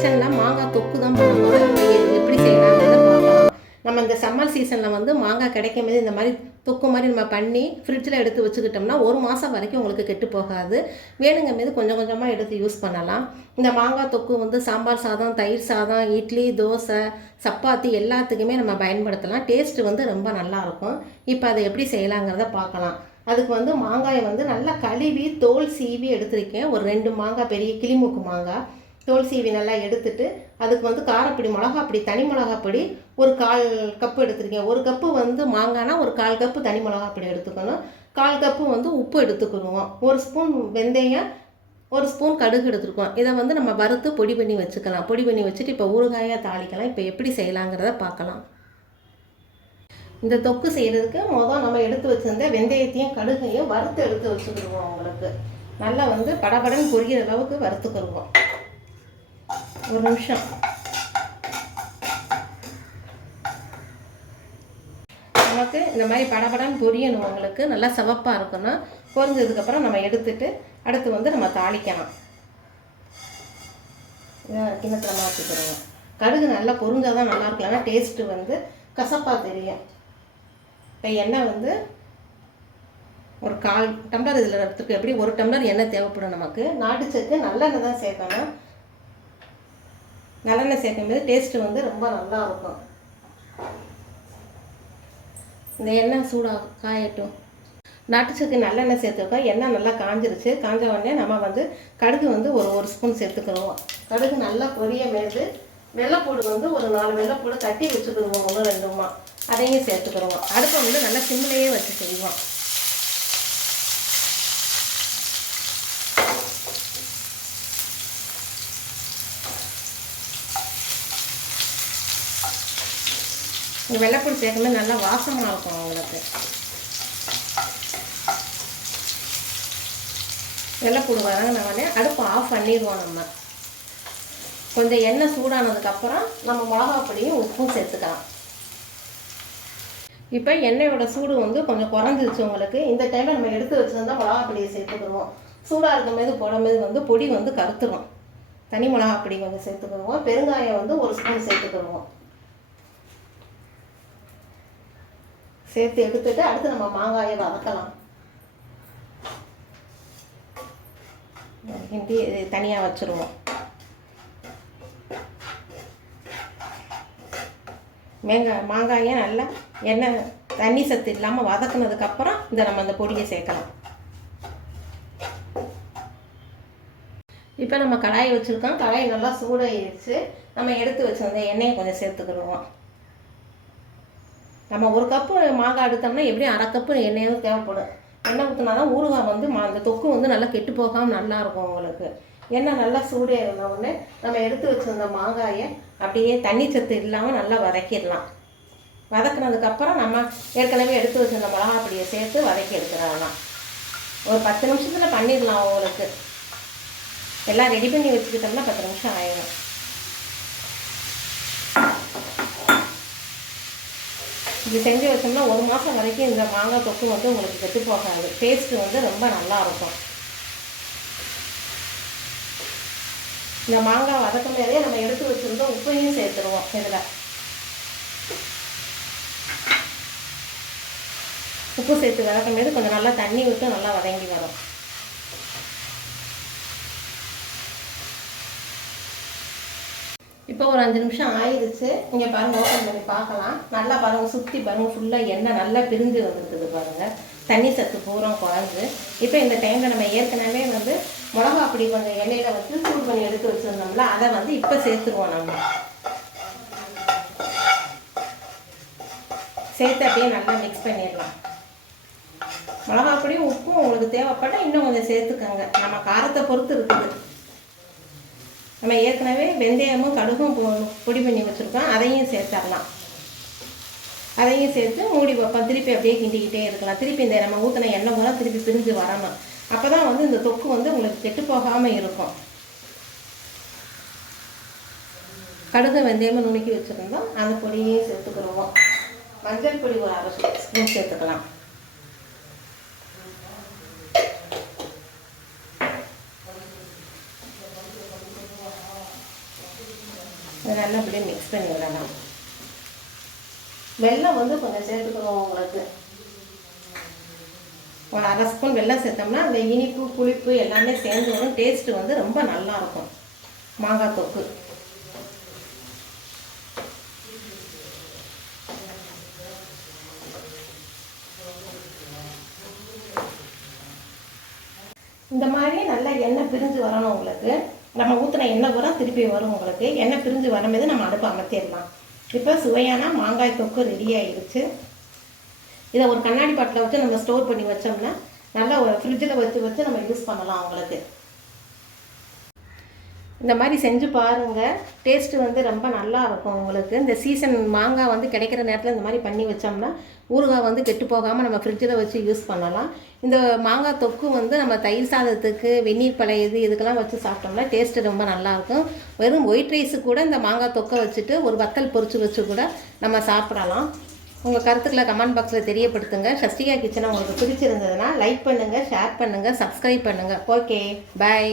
கிச்சனில் மாங்காய் தொக்கு தான் பண்ண போகிறோம். எப்படி செய்யலாங்கிறத பார்க்கலாம். நம்ம இந்த சம்மர் சீசனில் வந்து மாங்காய் கிடைக்கும் போது இந்த மாதிரி தொக்கு மாதிரி நம்ம பண்ணி ஃப்ரிட்ஜில் எடுத்து வச்சுக்கிட்டோம்னா 1 மாதம் வரைக்கும் உங்களுக்கு கெட்டு போகாது. வேணுங்க மீது கொஞ்சம் கொஞ்சமாக எடுத்து யூஸ் பண்ணலாம். இந்த மாங்காய் தொக்கு வந்து சாம்பார் சாதம், தயிர் சாதம், இட்லி, தோசை, சப்பாத்தி எல்லாத்துக்குமே நம்ம பயன்படுத்தலாம். டேஸ்ட்டு வந்து ரொம்ப நல்லாயிருக்கும். இப்போ அதை எப்படி செய்யலாங்கிறத பார்க்கலாம். அதுக்கு வந்து மாங்காயை வந்து நல்லா கழுவி தோல் சீவி எடுத்துருக்கேன். ஒரு 2 மாங்காய், பெரிய கிளிமூக்கு மாங்காய் தோல் சீவி நல்லா எடுத்துட்டு அதுக்கு வந்து காரப்பொடி, மிளகாப்பொடி, தனி மிளகாப்பொடி ஒரு 1/4 கப்பு எடுத்துருக்கேன். 1 கப்பு வந்து மாங்காய்னா ஒரு 1/4 கப்பு தனி மிளகாப்பொடி எடுத்துக்கணும். 1/4 கப்பு வந்து உப்பு எடுத்துக்கிடுவோம். 1 ஸ்பூன் வெந்தயம், 1 ஸ்பூன் கடுகு எடுத்துருக்கோம். இதை வந்து நம்ம வறுத்து பொடி பண்ணி வச்சுக்கலாம். பொடி பண்ணி வச்சுட்டு இப்போ ஊறுகாயாக தாளிக்கலாம். இப்போ எப்படி செய்யலாங்கிறத பார்க்கலாம். இந்த தொக்கு செய்கிறதுக்கு நம்ம எடுத்து வச்சுருந்த வெந்தயத்தையும் கடுகையும் வறுத்து எடுத்து வச்சுக்கிடுவோம். உங்களுக்கு நல்லா வந்து படபடன்னு பொரிகிற அளவுக்கு வறுத்துக்கிடுவோம். ஒரு நிமிஷம். நமக்கு இந்த மாதிரி படபடன்னு பொரியணும். உங்களுக்கு நல்லா சிவப்பாக இருக்கணும். பொரிஞ்சதுக்கப்புறம் நம்ம எடுத்துட்டு அடுத்து வந்து நம்ம தாளிக்கலாம். கிண்ணத்தில் மாற்றிக்கிறோம். கடுகு நல்லா பொரிஞ்சாதான் நல்லா இருக்கலாம். டேஸ்ட்டு வந்து கசப்பாக தெரியும். இப்போ எண்ணெய் வந்து ஒரு 1/4 டம்ளர் இதில் எடுத்துருக்கு. எப்படி 1 டம்ளர் எண்ணெய் தேவைப்படும் நமக்கு. நாட்டு சக்கு நல்லெண்ணெய் தான் சேர்க்கணும். நல்லெண்ணெய் சேர்க்கும்போது டேஸ்ட்டு வந்து ரொம்ப நல்லா இருக்கும். இந்த எண்ணெய் சூடாக காயட்டும். நாட்டு சக்கு நல்லெண்ணெய் சேர்த்துருக்கோம். எண்ணெய் நல்லா காஞ்சிருச்சு. காஞ்ச உடனே நம்ம வந்து கடுகு வந்து ஒரு ஸ்பூன் சேர்த்துக்கிடுவோம். கடுகு நல்லா பொரிய மேது வெள்ளைப்பூடு வந்து ஒரு 4 வெள்ளைப்பூடு தட்டி வச்சுக்கிடுவோம். 1-2மா அதையும் சேர்த்துக்கிடுவோம். அடுப்பை வந்து நல்லா சிம்மிலேயே வச்சு செய்வோம். இந்த வெள்ளைப்பூடி சேர்க்கும்போது நல்லா வாசமாக இருக்கும் உங்களுக்கு. வெள்ளைப்பூடு வரங்கினோடனே அடுப்பை ஆஃப் பண்ணிடுவோம். நம்ம கொஞ்சம் எண்ணெய் சூடானதுக்கப்புறம் நம்ம மிளகாப்பொடியும் உப்பும் சேர்த்துக்கலாம். இப்போ எண்ணெயோட சூடு வந்து கொஞ்சம் குறைஞ்சிருச்சு உங்களுக்கு. இந்த டைமில் நம்ம எடுத்து வச்சுருந்தா மிளகாப்பொடியை சேர்த்துக்கிடுவோம். சூடாக இருக்கும்போது போடும்போது வந்து பொடி வந்து கருத்துரும். தனி மிளகாப்பொடி கொஞ்சம் சேர்த்துக்கிடுவோம். பெருங்காயம் வந்து 1 ஸ்பூன் சேர்த்துக்கிடுவோம். சேர்த்து எடுத்துட்டு அடுத்து நம்ம மாங்காயை வதக்கலாம். கிண்டி தனியாக வச்சுருவோம். மாங்காயை நல்லா எண்ணெய் தண்ணி சத்து இல்லாமல் வதக்குனதுக்கப்புறம் நம்ம அந்த பொடியை சேர்க்கலாம். இப்போ நம்ம கடாயை வச்சுருக்கோம். கடாயை நல்லா சூடாகிடுச்சு. நம்ம எடுத்து வச்சுருந்த எண்ணெயை கொஞ்சம் சேர்த்துக்கிடுவோம். நம்ம 1 கப்பு மாங்காய் எடுத்தோம்னா எப்படியும் 1/2 கப்பு எண்ணெயும் தேவைப்படும். எண்ணெய் ஊற்றினா தான் ஊறுகாய் வந்து அந்த தொக்கு வந்து நல்லா கெட்டு போகாமல் நல்லாயிருக்கும் உங்களுக்கு. எண்ணெய் நல்லா சூடு உடனே நம்ம எடுத்து வச்சுருந்த மாங்காயை அப்படியே தண்ணி சத்து இல்லாமல் நல்லா வதக்கிடலாம். வதக்கினதுக்கப்புறம் நம்ம ஏற்கனவே எடுத்து வச்சுருந்த மிளகாப்பொடியை சேர்த்து வதக்கி எடுத்துடலாம். ஒரு 10 நிமிஷத்தில் பண்ணிடலாம். உங்களுக்கு எல்லாம் ரெடி பண்ணி வச்சுக்கிட்டோம்னா 10 நிமிஷம் ஆயிடும். இது செஞ்சு வச்சோம்னா 1 மாதம் வரைக்கும் இந்த மாங்காய் தொக்கு வந்து உங்களுக்கு கெட்டு போகாது. டேஸ்ட்டு வந்து ரொம்ப நல்லாயிருக்கும். இந்த மாங்காய் வதக்கும் போதே நம்ம எடுத்து வச்சுருந்தோம் உப்பையும் சேர்த்துருவோம். இதில் உப்பு சேர்த்து வதக்கும் போது கொஞ்சம் நல்லா தண்ணி விட்டு நல்லா வதங்கி வரும். இப்போ ஒரு 5 நிமிஷம் ஆயிடுச்சு. இங்கே பாருங்கள், ஓப்பன் பண்ணி பார்க்கலாம். நல்லா பாருங்கள், சுற்றி பாருங்கள், ஃபுல்லாக எண்ணெய் நல்லா பிரிஞ்சு வந்துருக்குது பாருங்கள். தண்ணி சத்து பூரா குறைஞ்சு. இப்போ இந்த டைமில் நம்ம ஏற்கனவே வந்து மிளகாப்பொடி கொஞ்சம் எண்ணெயில் வந்து சூடு பண்ணி எடுத்து வச்சுருந்தோம்ல, அதை வந்து இப்போ சேர்த்துருவோம். நம்ம சேர்த்து அப்படியே நல்லா மிக்ஸ் பண்ணிடலாம். மிளகாப்பொடியும் உப்பும் உங்களுக்கு தேவைப்பட்டால் இன்னும் கொஞ்சம் சேர்த்துக்கோங்க. நம்ம காரத்தை பொறுத்து இருக்குது. நம்ம ஏற்கனவே வெந்தயமும் கடுகும் பொடி பண்ணி வச்சுருக்கோம். அதையும் சேர்த்துடலாம். அதையும் சேர்த்து மூடி வைப்போம். திருப்பி அப்படியே கிண்டிக்கிட்டே இருக்கலாம். திருப்பி இந்த நம்ம ஊற்றின எண்ணெய் கூட திருப்பி பிரிஞ்சு வரணும். அப்போ தான் வந்து இந்த தொக்கு வந்து உங்களுக்கு கெட்டு போகாமல் இருக்கும். கடுகு வெந்தயமும் நுணுக்கி வச்சுருந்தோம். அந்த பொடியையும் சேர்த்துக்கிடுவோம். மஞ்சள் பொடி ஒரு 1/2 ஸ்பூன் சேர்த்துக்கலாம். நல்லா அப்படியே மிக்ஸ் பண்ணி விடலாம். வெல்லம் வந்து கொஞ்சம் சேர்த்துக்கணும். உங்களுக்கு ஒரு 1/2 ஸ்பூன் வெல்லம் சேர்த்தோம்னா அந்த இனிப்பு புளிப்பு எல்லாமே சேர்ந்து வரும். டேஸ்ட்டு வந்து ரொம்ப நல்லாயிருக்கும் மாங்காய் தொக்கு. இந்த மாதிரி நல்லா எண்ணெய் பிரிஞ்சு வரணும் உங்களுக்கு. நம்ம ஊற்றின எண்ணெய் கூட திருப்பி வரும் உங்களுக்கு. எண்ணெய் பிரிஞ்சு வரும்போது நம்ம அடுப்பு அமர்த்திடலாம். இப்போ சுவையான மாங்காய் தொக்கு ரெடி ஆகிடுச்சு. இதை ஒரு கண்ணாடி பாட்டில் வச்சு நம்ம ஸ்டோர் பண்ணி வச்சோம்னா நல்லா ஒரு ஃப்ரிட்ஜில் வச்சு நம்ம யூஸ் பண்ணலாம் உங்களுக்கு. இந்த மாதிரி செஞ்சு பாருங்கள். டேஸ்ட்டு வந்து ரொம்ப நல்லா இருக்கும் உங்களுக்கு. இந்த சீசன் மாங்காய் வந்து கிடைக்கிற நேரத்தில் இந்த மாதிரி பண்ணி வச்சோம்னா ஊறுகாய் வந்து கெட்டு போகாமல் நம்ம ஃப்ரிட்ஜில் வச்சு யூஸ் பண்ணலாம். இந்த மாங்காய் தொக்கு வந்து நம்ம தயிர் சாதத்துக்கு, வெந்நீர் பழைய இதுக்கெல்லாம் வச்சு சாப்பிட்டோம்னா டேஸ்ட்டு ரொம்ப நல்லாயிருக்கும். வெறும் ஒயிட் ரைஸு கூட இந்த மாங்காய் தொக்கை வச்சுட்டு ஒரு வத்தல் பொரிச்சு வச்சு கூட நம்ம சாப்பிடலாம். உங்கள் கருத்துக்களை கமெண்ட் பாக்ஸில் தெரியப்படுத்துங்க. ஷஸ்டிகா கிச்சனை உங்களுக்கு பிடிச்சிருந்ததுன்னா லைக் பண்ணுங்கள், ஷேர் பண்ணுங்கள், சப்ஸ்கிரைப் பண்ணுங்கள். Okay, by.